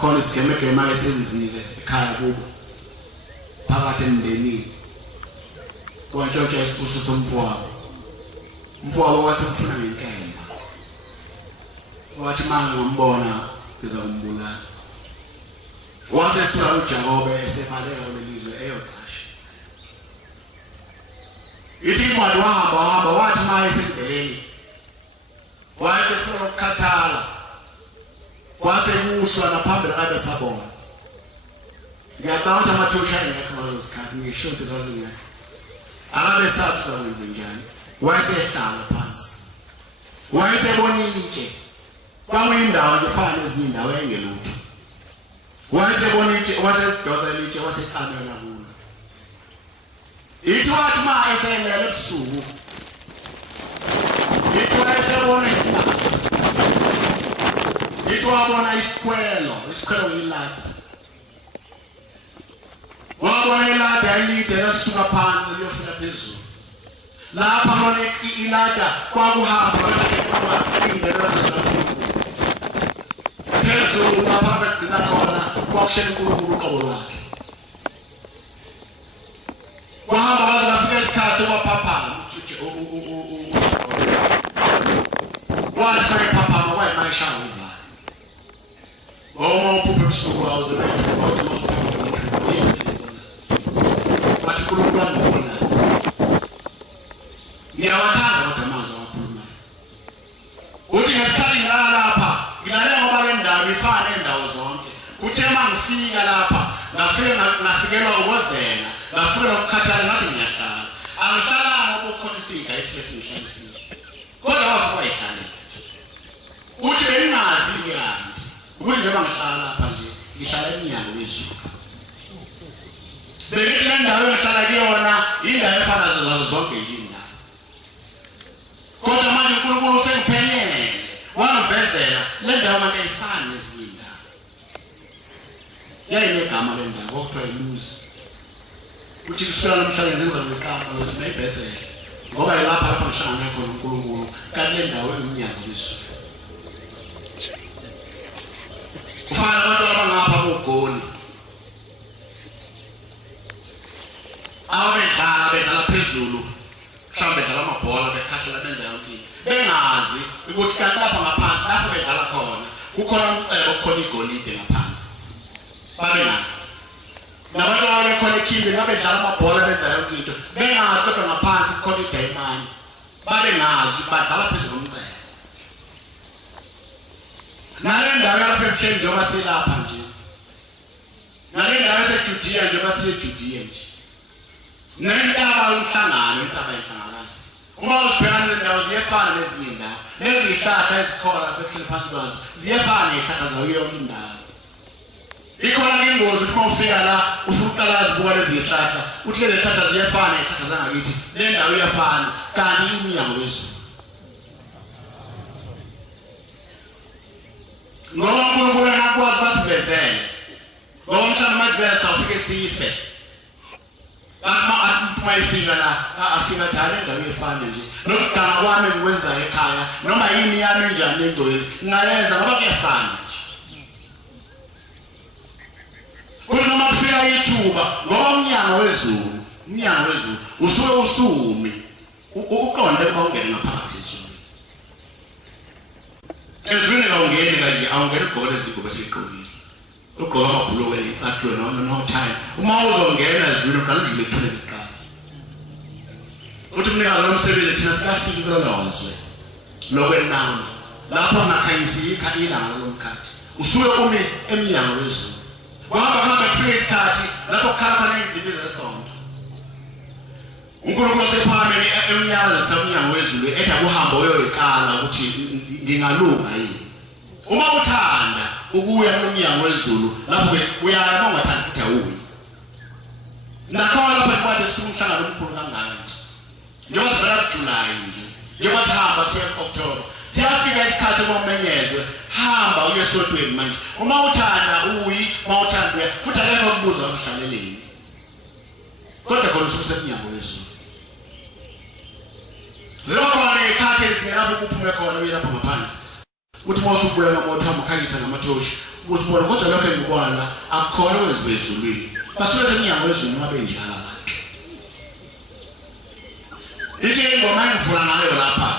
khona isigemegema esenzile ekhaya kubo phakathi emndenini kwantshontsha isibuso somfowabo umfowabo wasemfuna ngenkemba wathi manje ngombona ngizombulala wase sura uJakobe esebaleka kulelizwe eyocasha ithi imali wahamba wathi maye esendleleni wayesefuna ukukhathala kwase kushwa naphambili kabe sabona ngiyacabanga amathusha engekho ngalo sikhathi ngishonto zazingekho akabe sabuza wenze njani wayesehlala phansi wayesebona intshe kwakuyindawo nje fana nezinye indawo engelutho wayesebona intshe wasedoza intshe wasecamela kulo ithi wathi ma eselele ebusuku ithi wayesebona isibhazi ithi wabona isikhwelo yilada wabona ilada elide lisuka phansi liyofika phezulu lapha lona ilada kwakuhamba phezulu lapha begcina khona kwakushela uNkulunkulu uqobo lwakhe kwahamba waze lafika isikhathi kwaphaphama wathi mayiphaphama kwayimayishawa uvalo oma uphuphe ebusuku awuze wathi uNkulunkulu wangibona ngiyawathanda kodwa amazwi awakhulumayo uthi ngesikhathi ngilala lapha ngilale ngoba le ndawo ifana nendawo zonke kuthe mangifika lapha ngafikelwa ukozela ngafuna ukukhathala ngathi ngiyahlala angihlala ngokukhona isinga esithesingihlalisiwe kodwa wafika ihlale uthi bengazi ngiyanti ukuthi njengoba ngihlala lapha nje ngihlala eminyango yezulu bengithi le ndawo engihlala kuyona indawo efana nazo zonke nje indawo kodwa manje uNkulunkulu usengiphenyele wangivezela le ndawo manje ayifani nezinye indawo yayinegama le ndawo okuthiwa iluzi uthi kusukela namhlanje ngizoqamba ukuthi mayibhethele ngoba yilapha ngihlangana khona uNkulunkulu kanti le ndawo emnyango wezulu ufana abantu abangapha kugoli bedlala phezulu mhlawumbe bedlala amabhola bekhahlela benza yonke into bengazi ukuthi kanti lapha ngaphansi lapho bedlala khona kukhona umcebo kukhona igolide ngaphansi babengazi nabantu ababekhona ekhinde babedlala amabhola benza yonke into bengazi kodwa ngaphansi kukhona idayimani babengazi badlala phezulu komcebo nale ndawo lapha ebusheni njengoba silapha nje nale ndawo eseJudiya njengoba siyeJudiya nje nentaba umhlangano intaba yenhlangazi uma uzibhekana nendawo ziyefana nezinye indawo nezihlahla ezikhona bese phansi kwazo ziyefana nezihlahla zayo yonke indawo ikhona ingozi uma ufika la usuqala zibuka lezi zihlahla uthi lezi zihlahla ziyefana nezihlahla zangakithi le ndawo iyafana kanti iminyango wezulu ngoba uNkulunkulu akwazi basivezele ngoba mhlawumbe masiveza ufike sife mayifika la afika thale endaweni efana nje nokuganga kwami ngikwenza ekhaya noma yini yami enjani endweni ngayenza ngoba kuyafana nje kunoma kufika ithuba ngoba umnyango wezulu usuke usumi uqonde bawungena ngaphakathi ezweni awungeni kanje awungena igole eziko besiqhubile ugqoka amabhuluko elithathiwe no time uma uzongena ezweni uqala izile ethule iqala uthi mnika lo msebenzi thina sikafiki kulolonzwe lokwenama lapho ngakhanyisa ilanga lomkhathi usuke umi emnyango wezulu wahamba kufika isikhathi lapho kukhala khona izinto zesonto uNkulunkulu sephakame emnyango zasemnyango wezulu ethi akuhamba uyoyiqala ukuthi ngingalunga yini uma uthanda ukuya kulomnyango wezulu lapho uyaya ungathanda futhi awuyi nakhona lapho kwathi sikumhlangano omkhulu kangaka nje njengoba sivela kuJuly nje njengoba sihamba siya kuOctober siyafika isikhathi sokumenyezwe hamba uye esontweni manje uma uthanda uyi uma uthanda uya futhi akekho ukubuza umhlaleleni kodwa khona ususemnyango wezulu zikhona ikhathi ezingelapho kuphume khona uyelapha ngaphandle uthi mawusubuya ngamoto hamba ukhanyisa ngamathoshi usibona kodwa lokho engikubona akukhona kwezizulwini basuke emnyango wezulu ngabe njalo abantu ithi ingoma engivula ngayo lapha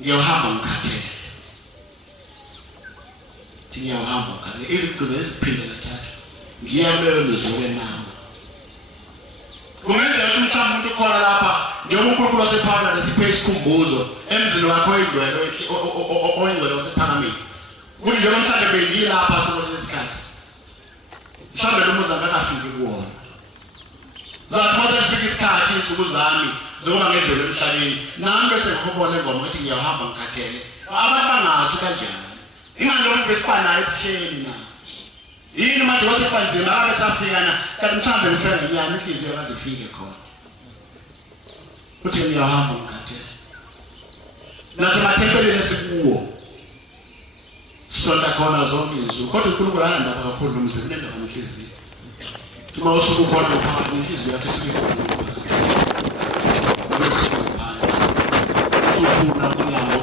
ngiyohamba ngikhathele ngiyahamba ngale izigcizo eziphinde kathathu ngiyakuleyo lizwe nama kungenzeka ukuthi mhlawumbe umuntu ukhona lapha njengoba uNkulunkulu wasephakade siphe isikhumbuzo emzini wakho oyingcwele oyingcwele wasephakameni kuthi njengoba mhlawumbe bengilapha sokulesi isikhathi mhlawumbe lo muzi akakafiki kuwona zathi mase kufika isikhathi insuku zami zokuba ngedlule emhlabeni nami bese ngikubona ingoma ukuthi ngiyahamba ngikhathele abantu bangazi kanjani ingane lo muntu besifanayo ebuhleni na yini manje wasefanzima abe safikana kanti mhlambe ngifela ngiyami inhliziyo akazifike khona uthi ngiyahamba ngikhathele nasemathempelini esikuwo sonda khona zonke izinto kodwa uNkulunkulu anandaba kakhulu nomzimba nendaba nenhliziyo uma usuku khona phakathi nenhliziyo yakhe isikhona ufuna kunyawo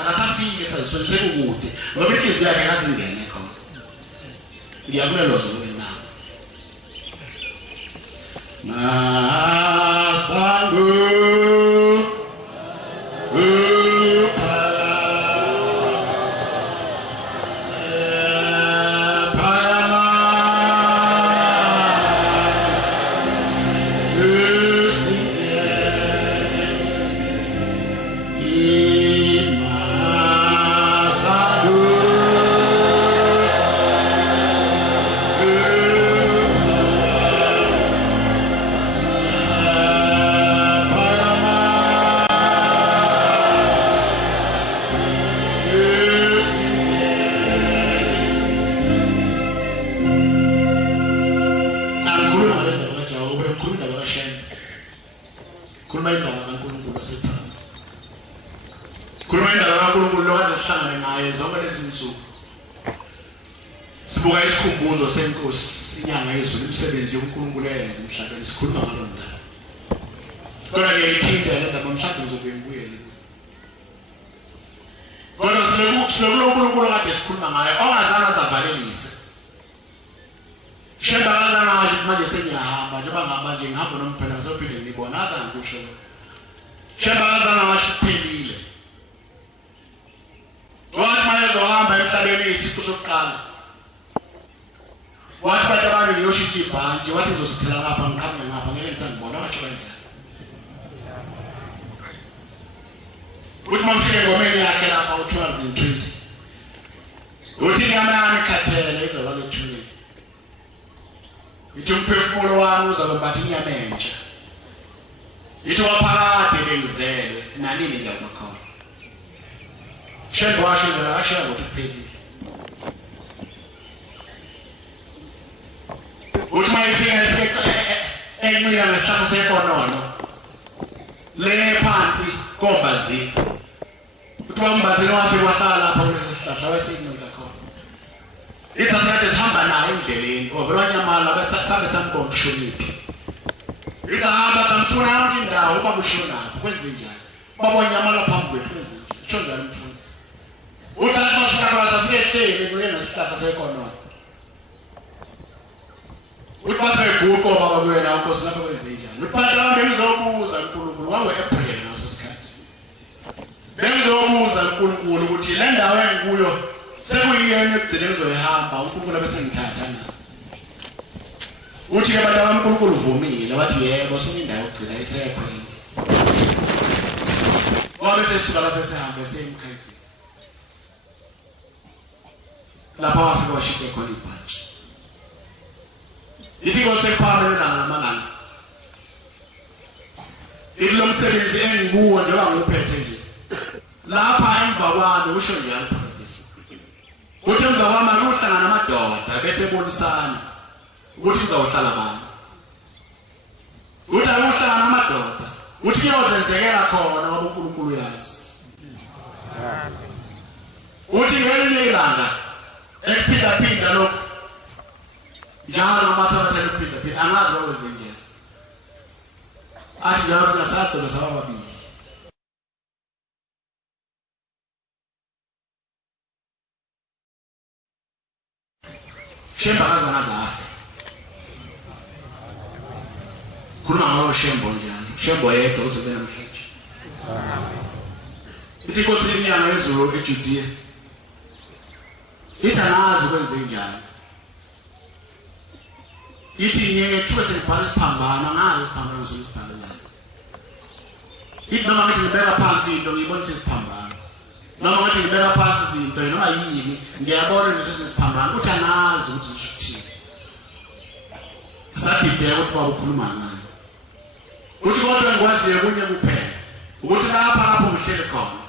akasafike sasisonise kude ngoba inhliziyo yakhe akazingene khona ngiyakulelo zonke nawo masangu sibuka isikhumbuzo senkosi inyanga yezulu imisebenzi yoNkulunkulu eyenza emhlabeni sikhuluma ngaloo ndaba kodwa ngiyayithinta le ndaba mhlawumbe ngizobuye ngibuyele kodwa silokulo uNkulunkulu kade sikhuluma ngayo ongazange azavalelise shemba kazana manje sengiyahamba njengoba ngihamba nje ngihamba nomphela ngizophinde ngibona azangikusho shemba kazana washiphelile wathi mayezohamba emhlabeni isipho sokuqala wathi bathi abantu ngiyoshintsha ibhanti wathi ngizosithela ngapha ngiqhamuke ngapha ngeke ngisangibona wathi kanjani uthi mangifike ngomeni yakhe lapha u-1220 uthi inyama yami ikhathele izoba lethulile ithi umphefumulo wami uzobe mbathi inyama entsha ithi waphakade bengizelwe nanini ngiyakuba khona shemba washo ndlela ashiya ukuthi kuphelile uthi mayifika encika ngesihlahla sekonono le phansi kombazini uthi wambazini wafika wahlala lapha kulesi sihlahla wayeseyincika khona ithathakade zihamba nayo endleleni ovela wanyamala besabe sambona kushoniphi izahamba samthuna yonke indawo uba kushonaphi kwenzenjani babonyamala phambi kwethu kwenzenjani isho njalo umfundisi uthatha basuka kwasafike ehleli kuye nesihlahla sekonono uthi baseguqo baba kuwena unkosi lapha kwenzenjani uphakathi abantu bengizobuza uNkulunkulu wangu-April ngaso sikhathi bengizobuza uNkulunkulu ukuthi le ndawo engikuyo sekuyiyena ekugcine ngizoyihamba uNkulunkulu abesengithatha na uthi ke abantu uNkulunkulu uvumile wathi yebo sokundawo yokugcina isekho wabe sesuka lapha esehamba eseyimkhayidi lapha wafika washite khona ibhanti ithi kosephambene namalanga ithi lo msebenzi engibuwa njengoba nguphethe nje lapha emva kwami usho njalo phakathisi uthi emva kwami akuhlangana amadoda bese bonisana ukuthi uzawuhlala bani uthi akuhlangana amadoda uthi kuyozenzekela khona ngoba uNkulunkulu uyazi uthi ngelinye ilanga ekuphinda lokho njalo masabatha ukuphinda angazi wakwenzenjani athi njalo nasadoda sababili Shemba kaza afa. Khuluma ngawo Shembo njalo. Shembo yedwa uzobena namhlanje. Ithi Nkosi inyanga yezulu eJudea. Ithi anazi kwenze njani. Ithi nyethu esibhala isiphambano ngazi isiphambano sesibhala. Ithi noma ngathi ngibeka phansi into ngiyibona isiphambano. Noma ngathi ngibeka phansi izinto noma yini ngiyabona ukuthi sesiphambano uthi anazi ukuthi ngikuthini. Sathi idea ukuthi babukhuluma ngani. Uthi kodwa ngikwaziyo kunye kuphela. Ukuthi lapha ngihlele khona.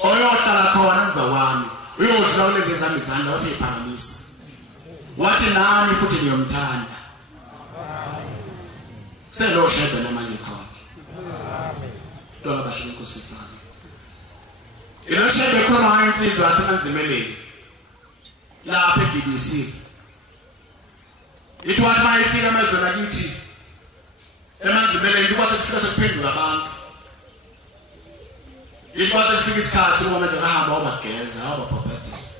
Oyohlala khona emva kwami. Uyodlula kulezi zami izandla waseyiphakamisa. Wathi nami futhi ngiyomthanda. Selo shebe namanye khona. Dola bashilo Nkosi ifana. Ilo shebe khona insizwa yasemanzimeleni. Lapha eGBC. Ithi wathi mayifika emazweni akithi. Emanzimeleni kwase kufika sekuphendula abantu. Ikwase kufika isikhathi uma manje ahamba obageza abaphapathisa.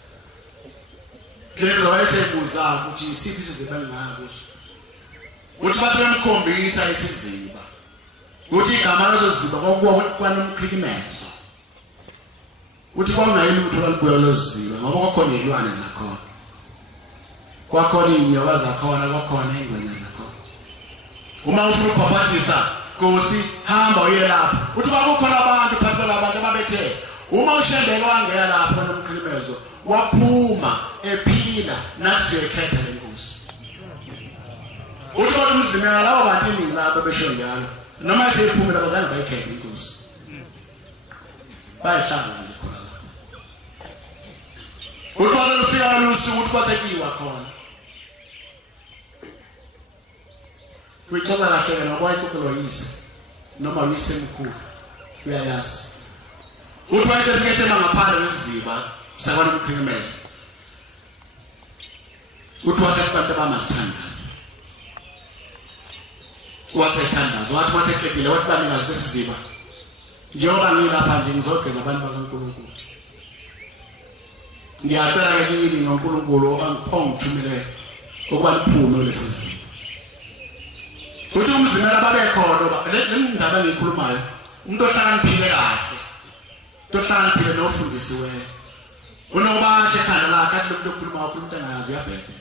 Lezo wayesebuza ukuthi isiphi isiziba ngaka kuso. Uthi bathi bemkhombisa isiziba. Uthi igama lezoziba kwanomkhikimezo. Uthi kwangayini ukuthi walibuya lezoziba ngoba kwakhona izilwane zakhona. Kwakhona inyoka zakhona, kwakhona ingwenya zakhona. Uma ufuna ukuphapathisa Nkosi hamba uye lapha. Uthi bakukhona abantu phakathi kwabantu ababethe uma ushembeka wangena lapha nomkhikimezo waphuma ephila nathi siyekhetha lenkosi. Uthi kodwa umzimela labo bantu iningi labo besho njalo noma seyiphumela bazange bayikhethe inkosi. Bayihlanga nje khona lapha. Uthi kodwa ufika lusuku uthi kwasekiwa khona. Kuyicoka kahle ngoba icokolo yise noma uyise mkhulu uyayazi. Uthi wayesefike sema ngaphandle kwesiziba sakwana umkhikimezo. Uthi wasebantu abamasithandazi. Wasethandaza wathi waseqedile wathi baningazi besiziba. Njengoba ngilapha nje ngizogeza abantu bakaNkulunkulu. Ngiyacela kini ngoNkulunkulu angiphongithumele ukuba liphume lesiziba. Uthi umzimela babekhona le ndaba engikhulumayo umuntu ohlakaniphile kahle. Umuntu ohlakaniphile nofundisiweyo. Unobashe ekhanda lakhe athi lokhu okukhuluma umuntu engayazi uyabhede.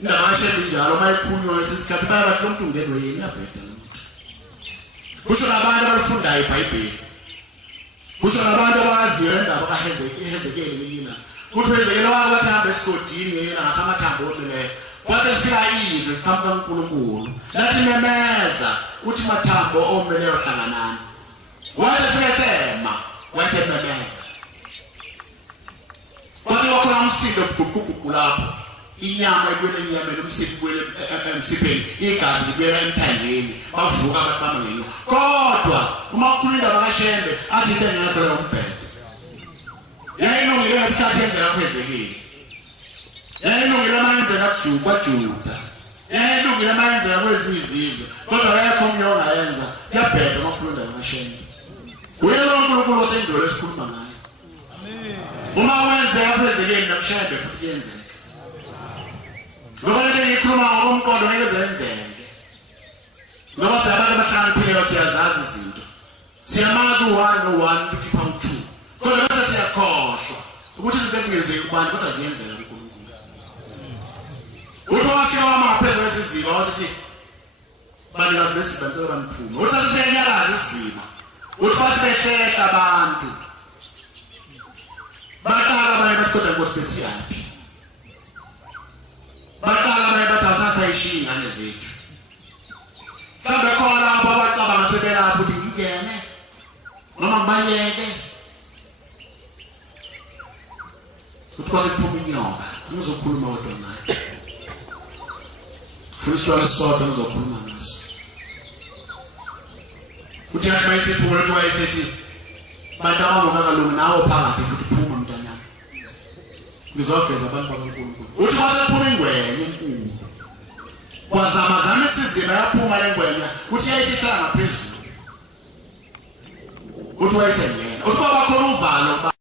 Indaba yashela njalo mayikhulunywa isikhathi bayathi lo muntu ungenwe yini uyabhede lo muntu. Kusho nabantu abafundayo iBhayibheli. Kusho nabantu abaziyo indaba kaHezekeli lelina. Kuthi uHezekeli wathi hamba esigodini yena ngasamathambo omile. Wathi fika izwe phambi kaNkulunkulu. Lathi memeza uthi mathambo omile yohlanganana. Wathi fika sema wasememeza. Wathi wakhona umsindo obugugugu lapho. Inyama ibuyela enyameni umsipho ibuyela emsipheni igazi libuyela emthanjeni bavuka abantu bamangeni. Kodwa uma ukhuluma indaba kaShembe athi into engekho leyo umbhede. Yayilungile ngesikhathi yenzeka kwezekile. Yayilungile mayenzeka kwaJuda. Yayilungile mayenzeka kwezinye izizwe. Kodwa ayekho omnye ongayenza yabheda uma ukhuluma indaba kaShembe. Uyelo uNkulunkulu osendolo esikhuluma ngayo. Uma wenzeka kwezekile namShembe futhi kuyenzeka. Ngoba le ngikhuluma ngokomqondo ngeke zenzeke. Ngoba sabantu abahlakaniphile siyazazi izinto. Siyamazi u1 no1 ukhipha u2. Kodwa bese siyakhohlwa ukuthi izinto ezingenzeki kubani kodwa ziyenzeka kuNkulunkulu. Uthi wafika wamaphezulu wesiziba wathi banikazi besiziba ntelo baniphuma. Uthi sasenyakaza isiziba. Uthi bathi behlehla abantu. Baqala abanye bathi kodwa Nkosi besiyaphi. Baqala abanye bathi awusasayishiya ingane zethu. Mhlawumbe khona lapho abacabanga sebelapho ukuthi ngingene noma ngibayeke. Uthi kwasephuma inyoka angizokhuluma kodwa naye. Futhi sodwa ngizokhuluma ngaso. Uthi yathi mayisephuma uthi wayesethi bantu abangokalungi nawo phakathi futhi phuma mntana. Ngizogeza abantu bakaNkulunkulu. Uthi kwasephuma ingwenya enkulu. Kwazamazama isiziba yaphuma lengwenya uthi yayisihlala ngaphezulu. Uthi wayesengena. Uthi kwabakhona uvalo